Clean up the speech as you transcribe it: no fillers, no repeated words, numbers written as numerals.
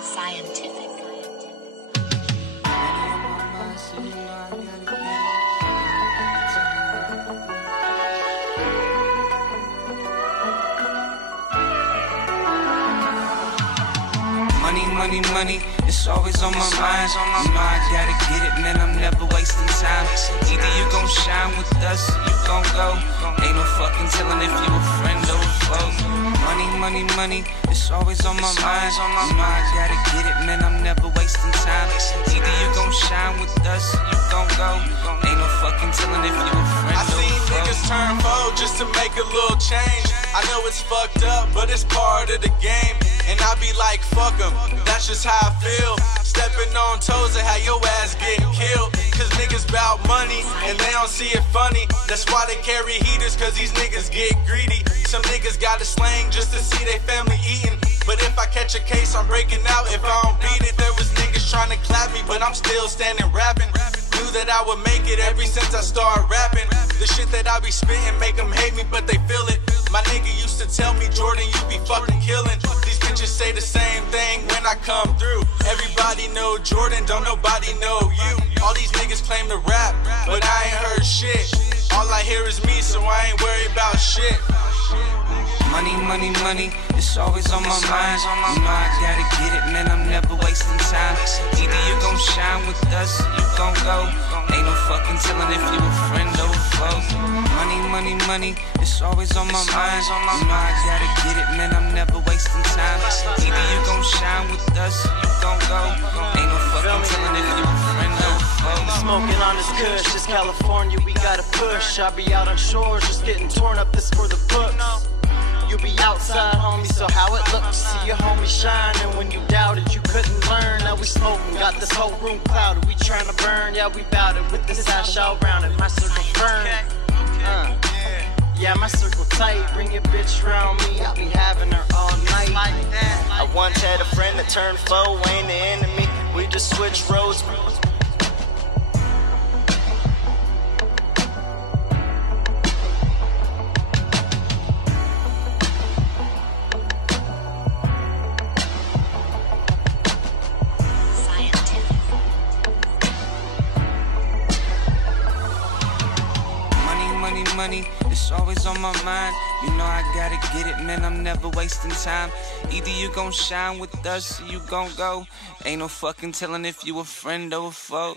Scientific. Money, money, it's always on my mind. You know I gotta get it, man, I'm never wasting time. Either you gon' shine with us, or you gon' go. Ain't no fucking telling if you a friend or a foe. Money, money, it's always on my mind. You know I gotta get it, man, I'm never wasting time. Either you gon' shine with us, or you gon' go. Ain't no fucking telling if you a friend or a foe. I seen niggas turn foe just to make a little change. I know it's fucked up, but it's part of the game. And I be like, fuck 'em, that's just how I feel. Stepping on toes and how your ass getting killed. Cause niggas bout money and they don't see it funny. That's why they carry heaters, cause these niggas get greedy. Some niggas got a slang just to see their family eating. But if I catch a case, I'm breaking out. If I don't beat it, there was niggas trying to clap me, but I'm still standing rapping. Knew that I would make it ever since I started rapping. The shit that I be spitting make them hate me, but they feel it. My nigga used to tell me, Jordan, you be fucking killing. These bitches say the same thing when I come through. Everybody know Jordan, don't nobody know you. All these niggas claim to rap, but I ain't heard shit. All I hear is me, so I ain't worried about shit. Money, it's always on my mind. You know I gotta get it, man, I'm never wasting time. Either you gon' shine with us, or you gon' go. Ain't no fucking telling if you a friend or a foe. Money, it's always on my mind. You know I gotta get it, man, I'm never wasting time. Either you gon' shine with us, or you gon' go. Ain't no fucking telling if you a friend or a foe. Smoking on this kush, it's California, we gotta push. I be out on shores, just getting torn up, this for the books. You be outside, homie, so how it looks. See your homie shine, and when you doubted, you couldn't learn. Now we smoking, got this whole room clouded. We tryna burn, yeah, we bout it. With this hash all round it, my circle firm. Yeah, my circle tight. Bring your bitch around me, I'll be having her all night. I once had a friend that turned foe, ain't the enemy. We just switched roads. Money, it's always on my mind. You know I gotta get it, man, I'm never wasting time. Either you gon' shine with us, or you gon' go. Ain't no fucking telling if you a friend or a foe.